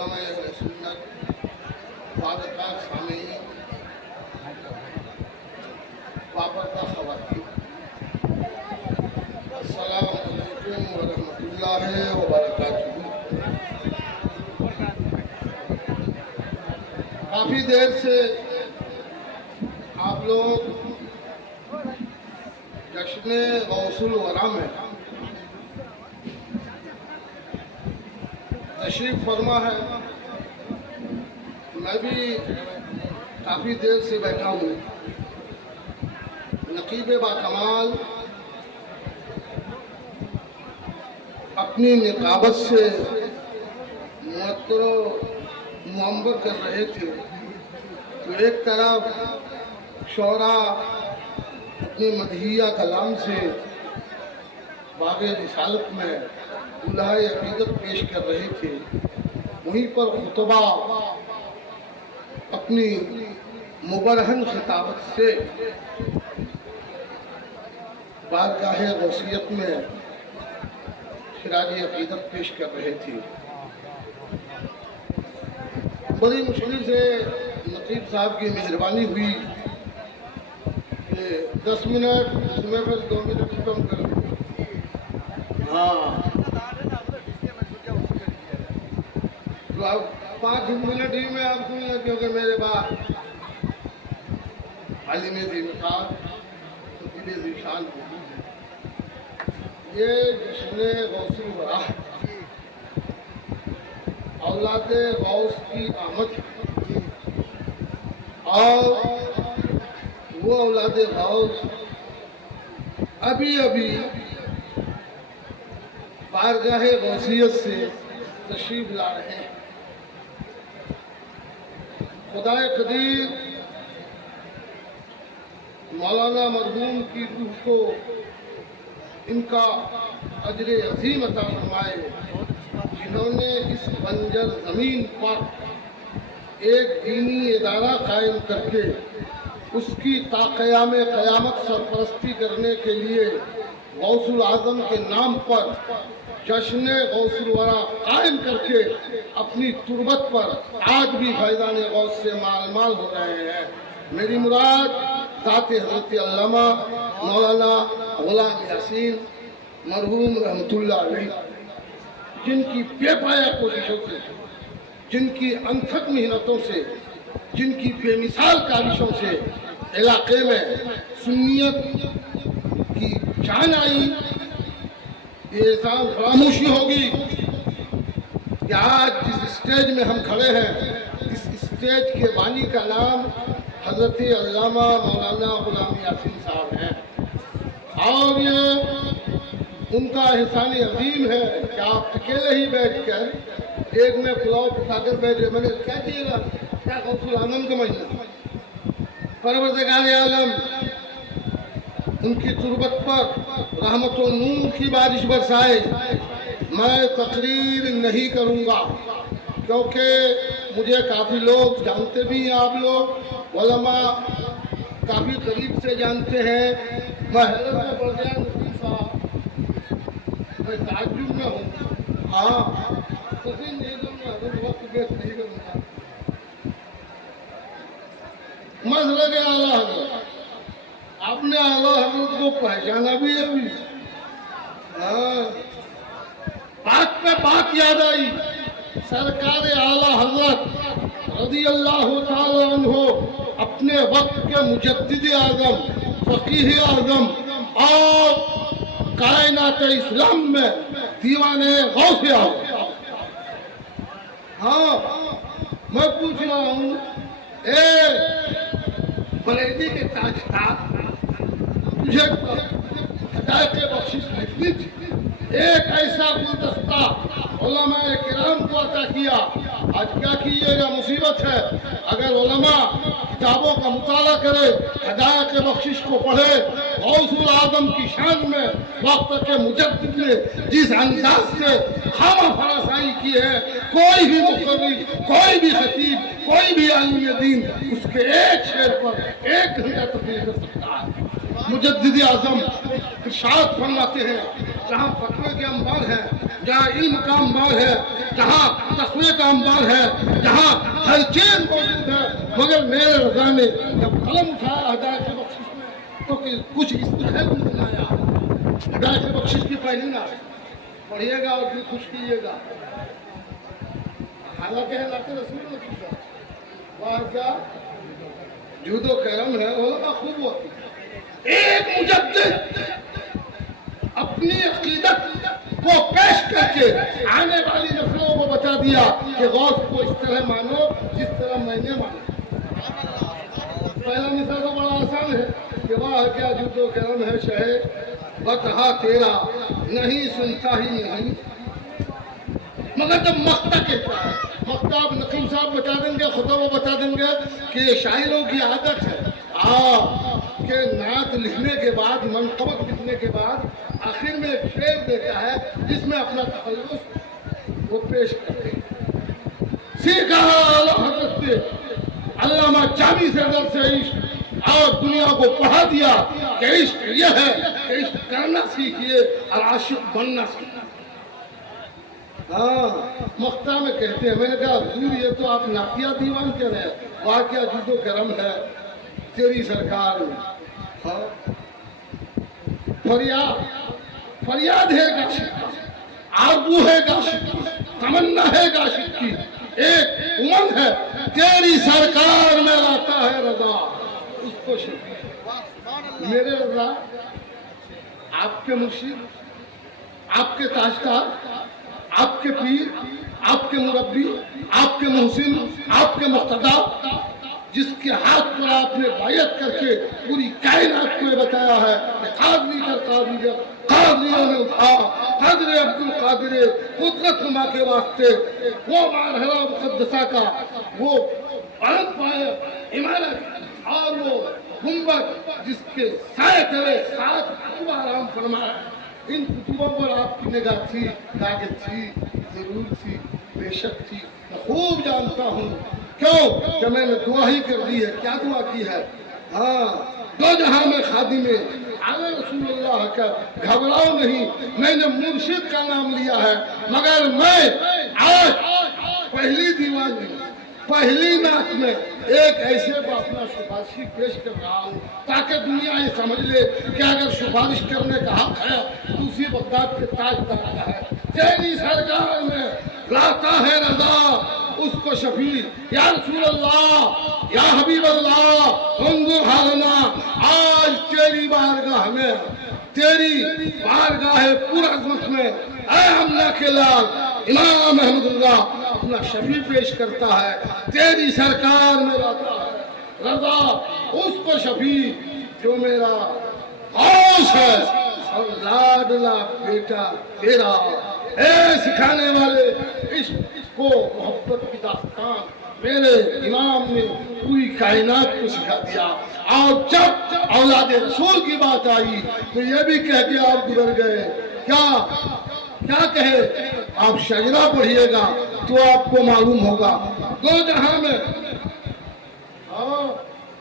علماء اہل سنت، وعدکار سامعین، وابردہ خواتین، السلام علیکم ورحمۃ اللہ وبرکاتہ۔ کافی دیر سے آپ لوگ جشن غوث الورا میں تشریف فرما ہے۔ میں بھی کافی دیر سے بیٹھا ہوں۔ نقیب باکمال اپنی نقابت سے معطر و معمر کر رہے تھے تو ایک طرف شعراء اپنی مدحیہ کلام سے باغ رسالت میں الہائے عقیدت پیش کر رہے تھے، وہیں پر خطبہ اپنی مبرہن خطابت سے بارگاہ غوثیت میں خراج عقیدت پیش کر رہے تھے۔ بڑی مشکل سے نقیب صاحب کی مہربانی ہوئی کہ 10 منٹ اس میں پھر 2 منٹ کم کر دیں۔ ہاں تو اب 5 منٹ ہی میں آپ سنیں، کیونکہ میرے بعد عالم ذیقار دل ذیشان موجود ہے۔ یہ جشن غوث الورا اولاد غوث کی آمد اور وہ اولاد غوث ابھی بارگاہ غوثیت سے تشریف لا رہے ہیں۔ خدائے قدیر مولانا مرحوم کی روح کو ان کا اجر عظیم عطا فرمائے، جنہوں نے اس بنجر زمین پر ایک دینی ادارہ قائم کر کے اس کی تا قیام قیامت سرپرستی کرنے کے لیے غوث العظم کے نام پر جشن غوث الورا قائم کر کے اپنی تربت پر آج بھی فیضان غوث سے مال مال ہو رہے ہیں۔ میری مراد ذات حضرت علامہ مولانا غلام یاسین مرحوم رحمۃ اللہ علیہ، جن کی بے پایا کوششوں سے، جن کی انتھک محنتوں سے، جن کی بے مثال کاوشوں سے علاقے میں سنیت کی جان آئی۔ یہ احسان فراموشی ہوگی کہ آج جس اسٹیج میں ہم کھڑے ہیں، اس اسٹیج کے بانی کا نام حضرت علامہ مولانا غلام یاسین صاحب ہیں، اور یہ ان کا احسان عظیم ہے کہ آپ اکیلے ہی بیٹھ کر ایک میں پلاؤ پکا کر بیٹھے۔ میں نے کیا کیے گا، کیا غوث العظم کا مہینہ، پروردگار عالم ان کی تربت پر رحمت و نور کی بارش برسائے۔ میں تقریر نہیں کروں گا کیونکہ مجھے کافی لوگ جانتے بھی ہیں، آپ لوگ علماء کافی قریب سے جانتے ہیں۔ میں حیرت میں پڑ گیا نقیب صاحب، میں تعجب میں ہوں۔ ہاں تقریر نہیں کروں گا، وقت ویسٹ نہیں کروں گا۔ مسلک اعلیٰ حضرت، آپ نے اعلیٰ حضرت کو پہچانا بھی ہے ابھی؟ ہاں، بات پہ بات یاد آئی۔ سرکار اعلیٰ حضرت رضی اللہ تعالی عنہ اپنے وقت کے مجدد اعظم، فقیہ اعظم اور کائنات اسلام میں دیوان غوث اعظم۔ ہاں میں پوچھ رہا ہوں، بریلی کے تاجدار، تجھے ہدایت بخشش لکھنی تھی، ایک ایسا گلدستہ علماء کرام کو عطا کیا۔ آج کیا کیے گا، مصیبت ہے۔ اگر علماء کتابوں کا مطالعہ کرے، ہدایت بخشش کو پڑھے، غوث العظم کی شان میں وقت کے مجدد نے جس انداز سے خامہ فراسائی کی ہے، کوئی بھی مقرری، کوئی بھی خطیب، کوئی بھی عالم دین اس کے ایک شعر پر 1 گھنٹہ تقریر کر سکتا ہے۔ مجدد اعظم ارشاد فرماتے ہیں، جہاں فتوے کے انبار ہیں، جہاں علم کا انبار ہے، جہاں تقوی کا انبار ہے، جہاں ہر چیز موجود ہے، مگر میرے رضا نے جب قلم اٹھایا ہدایت بخشش میں تو کچھ اس طرح گنگنایا، ہدایت بخشش کی پہلی نہ پڑھیے گا اور پھر خوش کیجیے گا. حالانکہ اللہ رسول اللہ وہاں کیا جود و کرم ہے، علماء خوب ہوتی ہے. ایک مجدد اپنی عقیدت کو پیش کر کے آنے والی نسلوں کو بتا دیا کہ غوث کو اس طرح مانو جس طرح میں نے مانا. پہلا مثال تو بڑا آسان ہے کہ واہ کیا جود و کرم ہے شہ بتہا تیرا، نہیں سنتا ہی نہیں. مگر جب مقطع کہتا ہے، مقطع اب نقیم صاحب بتا دیں گے، خطبہ بتا دیں گے کہ یہ شاعروں کی عادت ہے کہ نعت لکھنے کے بعد، منقبت لکھنے کے بعد آخر میں ایک شعر دیتا ہے جس میں اپنا تخلص وہ پیش کرتے ہیں. سیکھا حضرت علامہ جامی سے درس عشق اور دنیا کو پڑھا دیا کہ عشق یہ ہے کہ عشق کرنا سیکھیے اور عاشق بننا سیکھیے. ہاں مقطع میں کہتے ہیں. میں نے کہا حضور یہ تو آپ نعتیہ دیوان کہہ رہے ہیں، واقعہ جود و کرم ہے تیری سرکار میں. ہاں فریاد ہے عاشق کا، آرزو ہے عاشق کی، تمنا ہے عاشق کی، ایک امنگ ہے تیری سرکار میں لاتا ہے رضا اس کو شکر. میرے رضا آپ کے مرشد، آپ کے تاجدار، آپ کے پیر، آپ کے مربی، آپ کے محسن، آپ کے مقتدا، جس کے ہاتھ پر آپ نے بیعت کر کے پوری کائنات کو بتایا ہے کہ قادری کر قادریت، قادریوں نے اٹھا قادر عبد القادر قدرت نما کے واسطے وہ مرحلہ مقدسہ کا وہ پلند پائے عمارت اور وہ گنبد جس کے سائے تلے 7 کتب آرام فرمایا. ان کتبوں پر آپ کی نگاہ تھی، کاغذ تھی، ضرور تھی، بے شک تھی. میں خوب جانتا ہوں کیوں کہ میں نے دعا ہی کر دی ہے. کیا دعا کی ہے؟ ہاں دو جہاں میں خادم آل رسول اللہ کا گھبراؤ نہیں، میں نے مرشد کا نام لیا ہے مگر میں آج پہلی دیوان میں پہلی نعت میں ایک ایسے کو اپنا سفارشی پیش کر رہا ہوں تاکہ دنیا یہ سمجھ لے کہ اگر سفارش کرنے کا حق ہے تو اسی بغداد کے تاجدار کا ہے. تیری سرکار میں لاتا ہے رضا اس کو شفیع. یا رسول اللہ، یا حبیب اللہ، انظر حالنا. آج تیری بارگاہ میں، تیری بارگاہ پر عظمت میں اے امنہ کے لال امام احمد اللہ اپنا شفیع پیش کرتا ہے. تیری سرکار میں لاتا ہے رضا اس کو شفیع جو میرا غوث ہے اور لاڈلا بیٹا تیرا. اے سکھانے والے عشق کو محبت کی داستان میرے امام نے پوری کائنات کو سکھا دیا. اور جب اولاد رسول کی بات آئی تو یہ بھی کہہ کے آپ گزر گئے. کیا کہے؟ آپ شجرہ پڑھیے گا تو آپ کو معلوم ہوگا. دو جہاں میں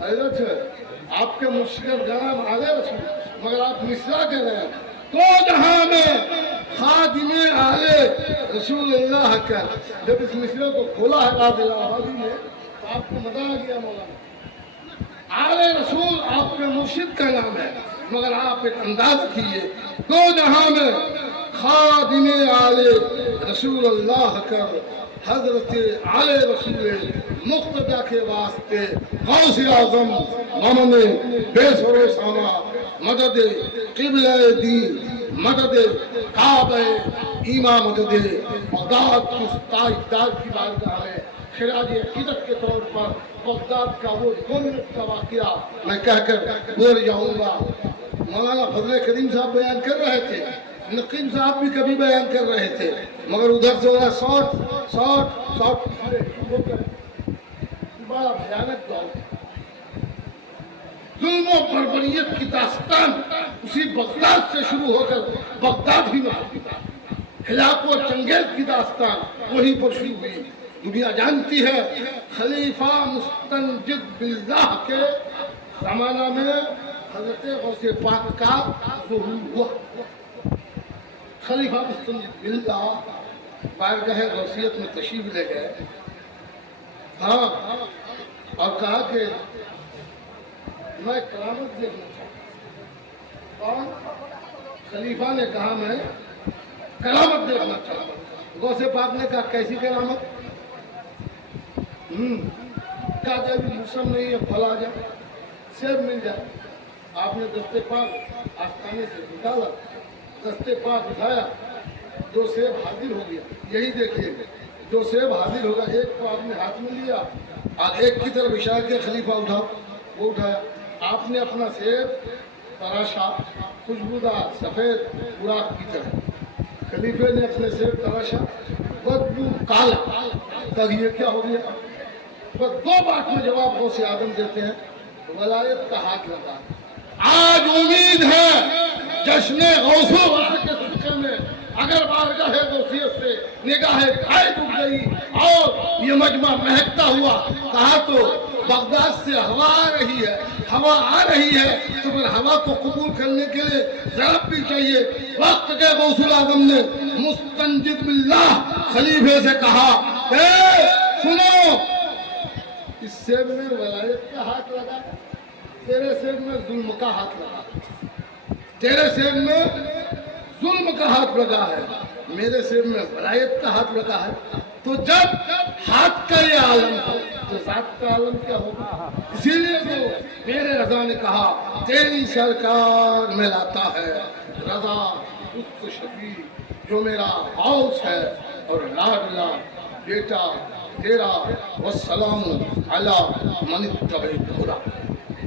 حیرت ہے آپ کے مرشد جناب آل رسول مگر آپ مصرع کہہ رہے ہیں. دو جہاں میں خادم آل رسول اللہ کا. جب اس مصرع کو کھولا ہے عادل آبادی نے تو آپ کو مزہ آ گیا. مولانا آل رسول آپ کے مرشد کا نام ہے مگر آپ ایک انداز کیجئے. دو جہاں میں خادم آل رسول اللہ کا حضرت آل رسول مقتدیٰ کے واسطے غوث اعظم ممن بے سر و ساما مدد قبلہ دین مدد کعبہ ایمہ مدد بغداد کی تاجدار کی بارگاہ میں خراج عقیدت کے طور پر بغداد کا وہ 2 منٹ کا واقعہ میں کہہ کر گزر جاؤں گا. مولانا فضل کریم صاحب بیان کر رہے تھے، نقیم صاحب بھی کبھی بیان کر رہے تھے مگر ادھر سے ادھر شارٹ بڑا بھیانک دور. ظلم و بربریت کی داستان اسی بغداد سے شروع ہو کر بغداد ہی میں ہلاک و چنگیز کی داستان وہیں پر شروع ہوئی. دنیا جانتی ہے خلیفہ مستنجد باللہ کے زمانہ میں حضرت غوث پاک کا ظہور ہوا. خلیفہ مستنجد باللہ بارگاہ غوثیت میں تشریف لے گئے، ہاں، اور کہا کہ میں کرامت دیکھنا چاہتا ہوں۔ کون؟ خلیفہ نے کہا میں کرامت دیکھنا چاہتا ہوں۔ غوث پاک نے کہا کیسی کرامت؟ کہا جب موسم نہیں ہے پھل آ جائے، سیب مل جائے۔ آپ نے دستے پاک آستانے سے نکالا، دستے پاک اٹھایا، دو سیب حاضر ہو گیا۔ یہی دیکھیے جو سیب حاضر ہوگا، ایک کو آپ نے ہاتھ میں لیا اور ایک کی طرف اشارہ کیا خلیفہ اٹھاؤ، وہ اٹھایا۔ آپ نے اپنا سیب تراشا، خوشبودار سفید براق کی طرح۔ خلیفے نے اپنے سیب تراشا، بدبو کالا، تب یہ کیا ہو گیا؟ بس دو بات میں جواب غوث اعظم دیتے ہیں، ولایت کا ہاتھ لگا۔ آج امید ہے جشن غوث وار کے سلسلے میں اگر بارگاہ غوثیت سے نگاہ غائب اٹھ گئی اور یہ مجمع مہکتا ہوا، کہا تو بغداد سے ہوا آ رہی ہے، ہوا آ رہی ہے، تو پھر ہوا کو قبول کرنے کے لیے ضرب بھی چاہیے۔ وقت کے غوث اعظم نے مستنجد باللہ خلیفے سے کہا، اے سنو، اس سیب میں ولایت کا ہاتھ لگا، تیرے سیب میں ظلم کا ہاتھ لگا، تیرے سیب میں ظلم کا ہاتھ لگا ہے، میرے سیب میں ولایت کا ہاتھ لگا ہے۔ تو جب ہاتھ کا یہ عالم ہے تو ذات کا عالم کیا ہوگا؟ اسی لیے تو میرے رضا نے کہا تیری سرکار میں لاتا ہے رضا خود کو شفیع، جو میرا غوث ہے اور لاڈلا بیٹا تیرا، والسلام علی من اتبع الہدی۔